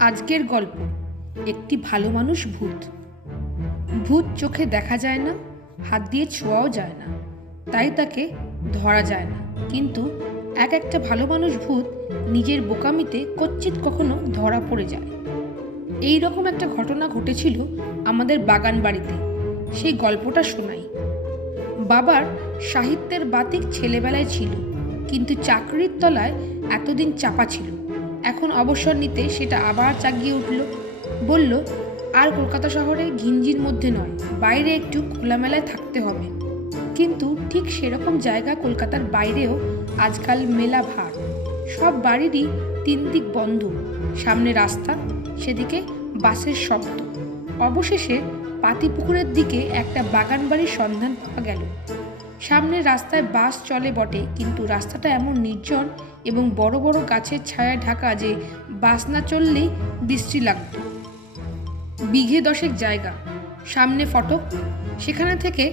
আজকের গল্প একটি ভালো মানুষ ভূত। ভূত চোখে দেখা যায় না, হাত দিয়ে ছোঁয়াও যায় না, তাই তাকে ধরা যায় না। কিন্তু একটা ভালো মানুষ ভূত নিজের বোকামিতে কচ্চিৎ কখনো ধরা পড়ে যায়। এই রকম একটা ঘটনা ঘটেছিল আমাদের বাগান বাড়িতে। সেই গল্পটা শোনাই। বাবার সাহিত্যের বাতিক ছেলেবেলায় ছিল, কিন্তু চাকরির তলায় এতদিন চাপা ছিল। এখন অবসর নিতে সেটা আবার জাগিয়ে উঠল। বলল, আর কলকাতা শহরে ঘিঞ্জির মধ্যে নয়, বাইরে একটু খোলামেলায় থাকতে হবে। কিন্তু ঠিক সেরকম জায়গা কলকাতার বাইরেও আজকাল মেলা ভার। সব বাড়িরই তিন দিক বন্ধ, সামনে রাস্তা, সেদিকে বাসের শব্দ। অবশেষে পাতিপুকুরের দিকে একটা বাগান বাড়ির সন্ধান পাওয়া গেল। সামনের রাস্তায় বাস চলে বটে, কিন্তু রাস্তাটা এমন নির্জন এবং বড় বড় গাছের ছায়ায় ঢাকা যে বাস না চললেই বৃষ্টি লাগত। বিঘে দশেক জায়গা, সামনে ফটক, সেখানে থেকে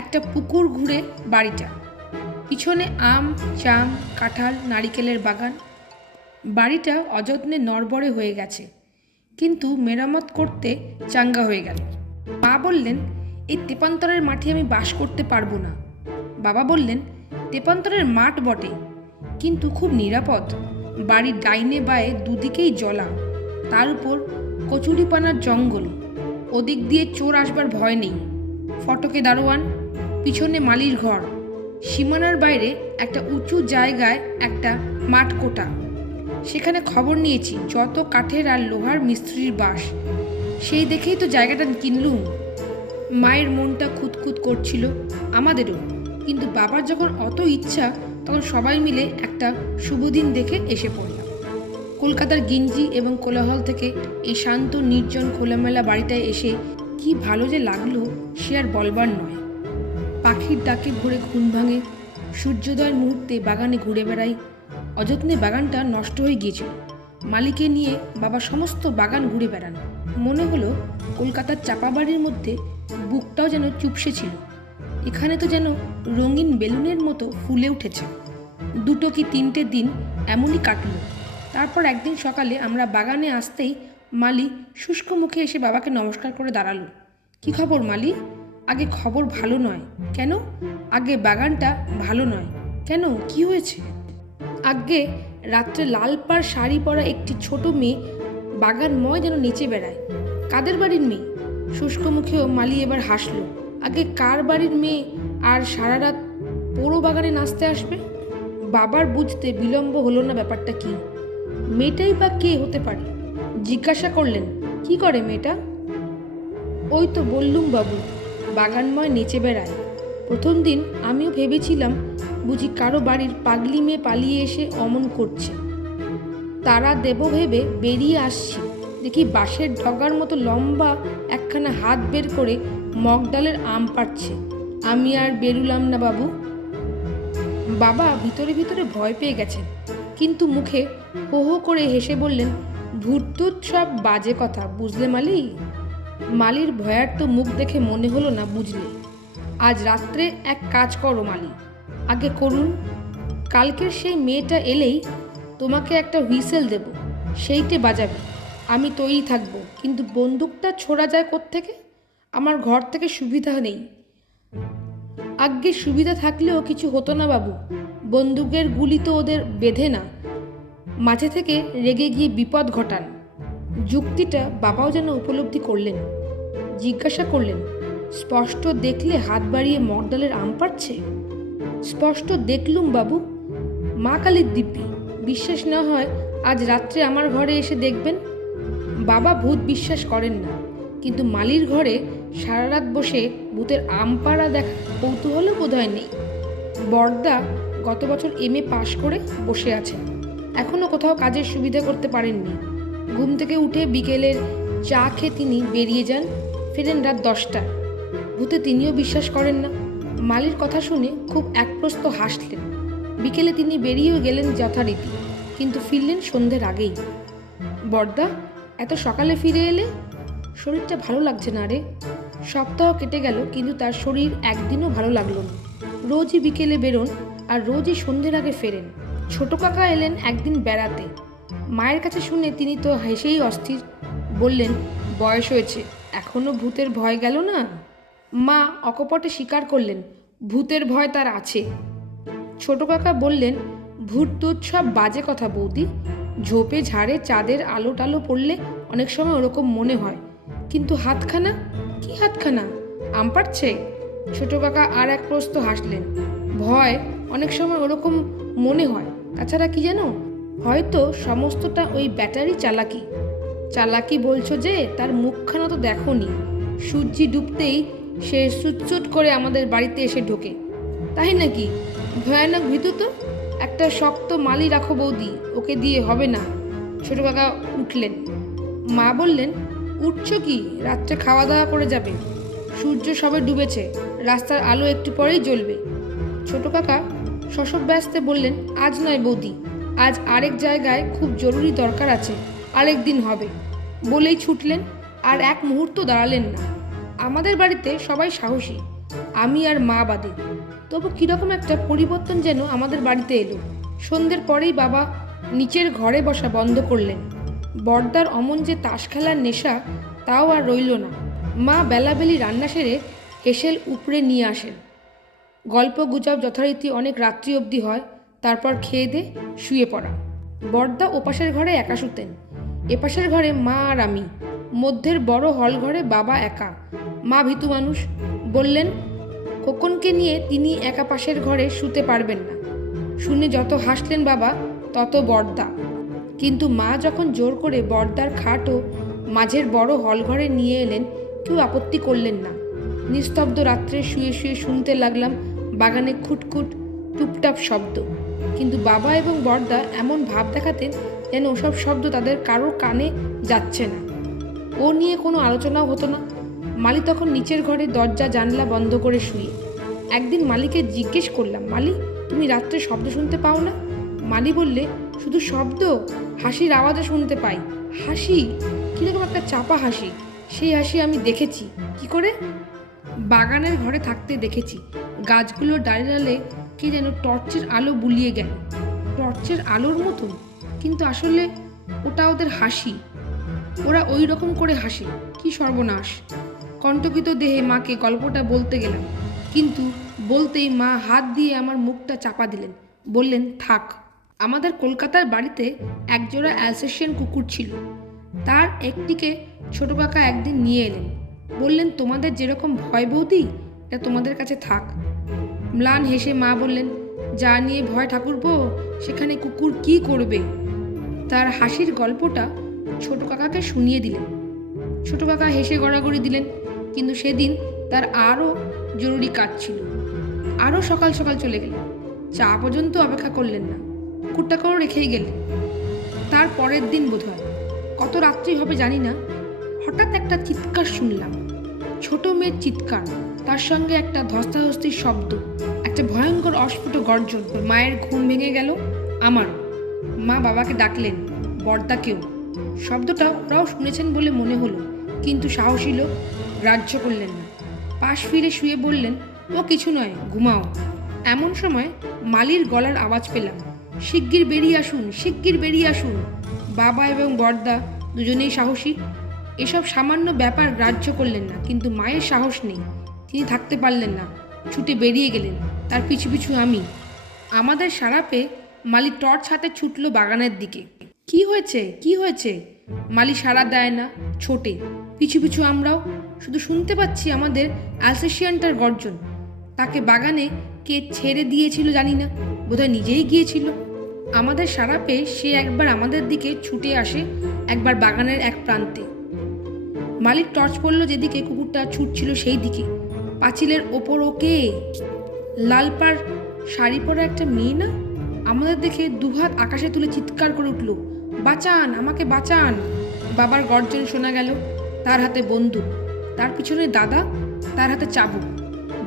একটা পুকুর ঘুরে বাড়িটা। পিছনে আম, জাম, কাঁঠাল, নারিকেলের বাগান। বাড়িটা অযত্নে নড়বড়ে হয়ে গেছে, কিন্তু মেরামত করতে চাঙ্গা হয়ে গেল। মা বললেন, এই তেপান্তরের মাঠে আমি বাস করতে পারবো না। বাবা বললেন, তেপান্তরের মাঠ বটে, কিন্তু খুব নিরাপদ। বাড়ির ডাইনে বায়ে দুদিকেই জলা, তার উপর কচুরিপানার জঙ্গল। ওদিক দিয়ে চোর আসবার ভয় নেই। ফটকে দারোয়ান, পিছনে মালির ঘর। সীমানার বাইরে একটা উঁচু জায়গায় একটা মাঠ কোটা। সেখানে খবর নিয়েছি যত কাঠের আর লোহার মিস্ত্রির বাস। সেই দেখেই তো জায়গাটা কিনলুম। মায়ের মনটা খুঁতখুত করছিল, আমাদেরও। কিন্তু বাবার যখন অত ইচ্ছা, তখন সবাই মিলে একটা শুভদিন দেখে এসে পড়লাম। কলকাতার গিঞ্জি এবং কোলাহল থেকে এই শান্ত নির্জন খোলামেলা বাড়িটায় এসে কি ভালো যে লাগলো সে আর বলবার নয়। পাখির ডাকে ভোরে ঘুম ভাঙে, সূর্যোদয়ের মুহূর্তে বাগানে ঘুরে বেড়াই। অযত্নে বাগানটা নষ্ট হয়ে গিয়েছিল। মালিকে নিয়ে বাবা সমস্ত বাগান ঘুরে বেড়ান। মনে হলো কলকাতার চাপা বাড়ির মধ্যে বুকটাও যেন চুপসে ছিল। এখানে তো যেন রঙিন বেলুনের মতো ফুলে উঠেছে। দুটো কি তিনটে দিন এমনই কাটলো। তারপর একদিন সকালে আমরা বাগানে আসতেই মালি শুষ্ক মুখে এসে বাবাকে নমস্কার করে দাঁড়ালো। কি খবর মালি? আগে খবর ভালো নয়। কেন? আগে বাগানটা ভালো নয়। কেন, কি হয়েছে? আগে রাত্রে লাল পাড় শাড়ি পরা একটি ছোট মেয়ে বাগানময় যেন নেচে বেড়ায়। কাদের বাড়ির মেয়ে? শুষ্ক মুখেও মালি এবার হাসলো। আগে কার বাড়ির মেয়ে আর সারা রাত পোড়ো বাগানে নাচতে আসবে? বাবার বুঝতে বিলম্ব হলো না ব্যাপারটা কি। মেয়েটাই বা কে হতে পারে? জিজ্ঞাসা করলেন, কি করে মেয়েটা? ওই তো বললুম বাবু, বাগানময় নেচে বেড়ায়। প্রথম দিন আমিও ভেবেছিলাম বুঝি কারো বাড়ির পাগলি মেয়ে পালিয়ে এসে অমন করছে। তারা দেব ভেবে বেরিয়ে আসছি, দেখি বাঁশের ডগার মতো লম্বা একখানা হাত বের করে মগ ডালের আম পাড়ছে। আমি আর বেরুলাম না বাবু। বাবা ভিতরে ভিতরে ভয় পেয়ে গেছেন, কিন্তু মুখে হো হো করে হেসে বললেন, ভূত সব বাজে কথা, বুঝলে মালি? মালির ভয়ার্ত মুখ দেখে মনে হলো না বুঝলে। আজ রাত্রে এক কাজ করো মালি, আগে করুন। কালকের সেই মেয়েটা এলেই তোমাকে একটা হুইসেল দেব, সেইটে বাজাবে। আমি তৈরি থাকবো, কিন্তু বন্দুকটা ছোড়া যায় কোত্থেকে? আমার ঘর থেকে সুবিধা নেই। আজ্ঞে সুবিধা থাকলেও কিছু হতো না বাবু, বন্দুকের গুলি তো ওদের বেঁধে না। মাঝে থেকে রেগে গিয়ে বিপদ ঘটান। যুক্তিটা বাবাও যেন উপলব্ধি করলেন। জিজ্ঞাসা করলেন, স্পষ্ট দেখলে হাত বাড়িয়ে মগ ডালের আম পাড়ছে? স্পষ্ট দেখলুম বাবু, মা কালীর দিব্যি। বিশ্বাস না হয় আজ রাত্রে আমার ঘরে এসে দেখবেন। বাবা ভূত বিশ্বাস করেন না, কিন্তু মালির ঘরে সারা রাত বসে ভূতের আম পাড়া দেখা কৌতূহলও বোধহয় নেই। বড়দা গত বছর MA পাশ করে বসে আছেন, এখনও কোথাও কাজের সুবিধা করতে পারেননি। ঘুম থেকে উঠে বিকেলের চা খেয়ে তিনি বেরিয়ে যান, ফেরেন রাত 10টায়। ভূতে তিনিও বিশ্বাস করেন না। মালির কথা শুনে খুব একপ্রস্ত হাসলেন। বিকেলে তিনি বেরিয়েও গেলেন যথারীতি, কিন্তু ফিরলেন সন্ধ্যের আগেই। বড়দা, এত সকালে ফিরে এলে? শরীরটা ভালো লাগছে না রে। সপ্তাহ কেটে গেল, কিন্তু তার শরীর একদিনও ভালো লাগলো না। রোজই বিকেলে বেরোন আর রোজই সন্ধ্যের আগে ফেরেন। ছোট কাকা এলেন একদিন বেড়াতে, মায়ের কাছে শুনে তিনি তো হেসেই অস্থির। বললেন, বয়স হয়েছে, এখনো ভূতের ভয় গেল না? মা অকপটে স্বীকার করলেন, ভূতের ভয় তার আছে। ছোট কাকা বললেন, ভূত টুত সব বাজে কথা বৌদি। ঝোপে ঝাড়ে চাঁদের আলো টালো পড়লে অনেক সময় ওরকম মনে হয়, কিন্তু হাতখানা, কি হাতখানা, আম পাড়ছে? ছোট কাকা আর এক প্রস্ত হাসলেন। ভয় অনেক সময় ওরকম মনে হয়, তাছাড়া কি জানো, হয়তো সমস্তটা ওই ব্যাটারি চালাকি। চালাকি বলছো যে? তার মুখখানা তো দেখোনি। সূর্যি ডুবতেই সে চুটচুট করে আমাদের বাড়িতে এসে ঢোকে। তাই নাকি? ভয়ানক ভীতু তো। একটা শক্ত মালি রাখো বৌদি, ওকে দিয়ে হবে না। ছোট কাকা উঠলেন। মা বললেন, উঠছ কি? রাত্রে খাওয়া দাওয়া করে যাবে। সূর্য সবে ডুবেছে, রাস্তার আলো একটু পরেই জ্বলবে। ছোট কাকা শশব ব্যস্তে বললেন, আজ নয় বৌদি, আজ আরেক জায়গায় খুব জরুরি দরকার আছে, আরেক দিন হবে। বলেই ছুটলেন, আর এক মুহূর্ত দাঁড়ালেন না। আমাদের বাড়িতে সবাই সাহসী, আমি আর মা বাদে। তবু কীরকম একটা পরিবর্তন যেন আমাদের বাড়িতে এলো। সন্ধ্যের পরেই বাবা নিচের ঘরে বসা বন্ধ করলেন। বড়দার অমন যে তাস খেলার নেশা, তাও আর রইল না। মা বেলাবেলি রান্না সেরে হেসেল উপরে নিয়ে আসেন। গল্প গুজব যথারীতি অনেক রাত্রি অবধি হয়, তারপর খেয়ে দে শুয়ে পড়া। বড়দা ওপাশের ঘরে একা শুতেন, এপাশের ঘরে মা আর আমি। মধ্যের বড় হল ঘরে বাবা একা। মা ভীতু মানুষ, বললেন খোকনকে নিয়ে তিনি একা পাশের ঘরে শুতে পারবেন না। শুনে যত হাসলেন বাবা, তত বড়দা। কিন্তু মা যখন জোর করে বড়দার খাটও মাঝের বড় হল ঘরে নিয়ে এলেন, কেউ আপত্তি করলেন না। নিস্তব্ধ রাত্রে শুয়ে শুয়ে শুনতে লাগলাম বাগানে খুটখুট টুপটাপ শব্দ। কিন্তু বাবা এবং বড়দা এমন ভাব দেখাতেন যেন ওসব শব্দ তাদের কারোর কানে যাচ্ছে না। ও নিয়ে কোনো আলোচনাও হতো না। মালি তখন নিচের ঘরে দরজা জানলা বন্ধ করে শুয়ে। একদিন মালিকে জিজ্ঞেস করলাম, মালি, তুমি রাত্রে শব্দ শুনতে পাও না? মালি বললে, শুধু শব্দ, হাসির আওয়াজও শুনতে পাই। হাসি? কীরকম একটা চাপা হাসি। সেই হাসি আমি দেখেছি। কি করে? বাগানের ঘরে থাকতে দেখেছি। গাছগুলোর ডালে ডালে কে যেন টর্চের আলো বুলিয়ে গেল, টর্চের আলোর মতন, কিন্তু আসলে ওটা ওদের হাসি। ওরা ওই রকম করে হাসে। কি সর্বনাশ! কণ্টকিত দেহে মাকে গল্পটা বলতে গেলাম, কিন্তু বলতেই মা হাত দিয়ে আমার মুখটা চাপা দিলেন। বললেন, থাক। আমাদের কলকাতার বাড়িতে একজোড়া অ্যালসেশিয়ান কুকুর ছিল। তার একটিকে ছোট কাকা একদিন নিয়ে এলেন। বললেন, তোমাদের যেরকম ভয় বৌদি, এটা তোমাদের কাছে থাক। ম্লান হেসে মা বললেন, যা নিয়ে ভয় ঠাকুরপো, সেখানে কুকুর কি করবে? তার হাসির গল্পটা ছোট কাকাকে শুনিয়ে দিলেন। ছোট কাকা হেসে গড়াগড়ি দিলেন। কিন্তু সেদিন তার আরও জরুরি কাজ ছিল। আরও সকাল সকাল চলে গেলেন। চা পর্যন্ত অপেক্ষা করলেন না, কুকুরটাকেও রেখেই গেলেন। তার পরের দিন বোধহয়, কত রাত্রি হবে জানি না, হঠাৎ একটা চিৎকার শুনলাম। ছোট মেয়ের চিৎকার, তার সঙ্গে একটা ধস্তাধস্তির শব্দ, একটা ভয়ঙ্কর অস্ফুট গর্জন। মায়ের ঘুম ভেঙে গেল, আমার। মা বাবাকে ডাকলেন, বড়দাকেও। শব্দটা ওরাও শুনেছেন বলে মনে হলো, কিন্তু সাহসী লোক, গ্রাহ্য করলেন না। পাশ ফিরে শুয়ে বললেন, ও কিছু নয়, ঘুমাও। এমন সময় মালির গলার আওয়াজ পেলাম, শিগগির বেরিয়ে আসুন, শিগগির বেরিয়ে আসুন। বাবা এবং বড়দা দুজনেই সাহসী, এসব সামান্য ব্যাপার গ্রাহ্য করলেন না। কিন্তু মায়ের সাহস নেই, তিনি থাকতে পারলেন না, ছুটে বেরিয়ে গেলেন। তার পিছু পিছু আমি। আমাদের সাড়া পেয়ে মালি টর্চ হাতে ছুটল বাগানের দিকে। কি হয়েছে, কি হয়েছে? মালি সাড়া দেয় না, ছোটে। পিছু পিছু আমরাও। শুধু শুনতে পাচ্ছি আমাদের অ্যালসেশিয়ানটার গর্জন। তাকে বাগানে কে ছেড়ে দিয়েছিল জানি না, বোধহয় নিজেই গিয়েছিল। আমাদের সাড়া পেয়ে সে একবার আমাদের দিকে ছুটে আসে, একবার বাগানের এক প্রান্তে। মালিক টর্চ পড়ল যেদিকে, কুকুরটা ছুটছিল সেই দিকে। পাঁচিলের ওপর ওকে, লাল পাড় শাড়ি পরা একটা মেয়ে না? আমাদের দেখে দুহাত আকাশে তুলে চিৎকার করে উঠল, বাঁচান, আমাকে বাঁচান। বাবার গর্জন শোনা গেল। তার হাতে বন্দুক, তার পিছনে দাদা, তার হাতে চাবুক।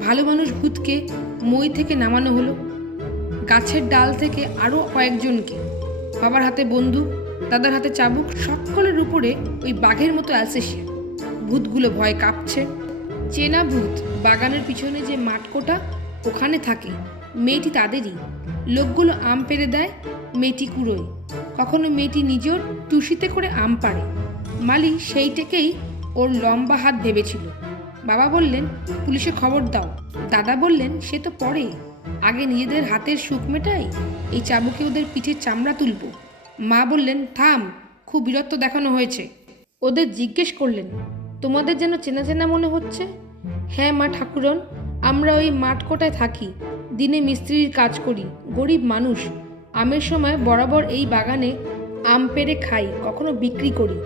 ভালো মানুষ ভূতকে মই থেকে নামানো হলো। গাছের ডাল থেকে আরও কয়েকজনকে। বাবার হাতে বন্দুক, দাদার হাতে চাবুক, সকলের উপরে ওই বাঘের মতো অ্যালসেশিয়ান। ভূতগুলো ভয় কাঁপছে। চেনা ভূত। বাগানের পিছনে যে মাঠকোটা, ওখানে থাকে। মেয়েটি তাদেরই। লোকগুলো আম পেড়ে দেয়, মেয়েটি কুড়োয়। কখনো মেয়েটি নিজেও টুসিতে করে আম পাড়ে। মালি সেইটাকেই ওর লম্বা হাত ভেবেছিল। বাবা বললেন, পুলিশে খবর দাও। দাদা বললেন, সে তো পরে, আগে নিজেদের হাতের সুখ মেটাই, এই চাবুকে ওদের পিঠের চামড়া তুলব। মা বললেন, থাম, খুব বীরত্ব দেখানো হয়েছে। ওদের জিজ্ঞেস করলেন, তোমাদের যেন চেনা চেনা মনে হচ্ছে। হ্যাঁ মা ঠাকুরন, আমরা ওই মাঠকোটায় থাকি, দিনে মিস্ত্রির কাজ করি, গরিব মানুষ। আমের সময় বরাবর এই বাগানে আম পেড়ে খাই, কখনো বিক্রি করি।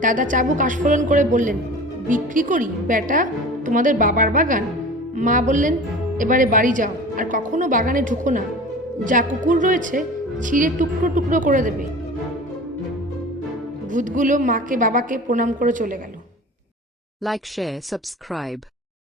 দাদা চাবুক আস্ফোরণ করে বললেন, বিক্রি করি বেটা, তোমাদের বাবার বাগান? মা বললেন, এবারে বাড়ি যাও, আর কখনো বাগানে ঢুকো না, যা কুকুর রয়েছে ছিঁড়ে টুকরো টুকরো করে দেবে। ভূতগুলো মাকে বাবাকে প্রণাম করে চলে গেল। Like, share, subscribe.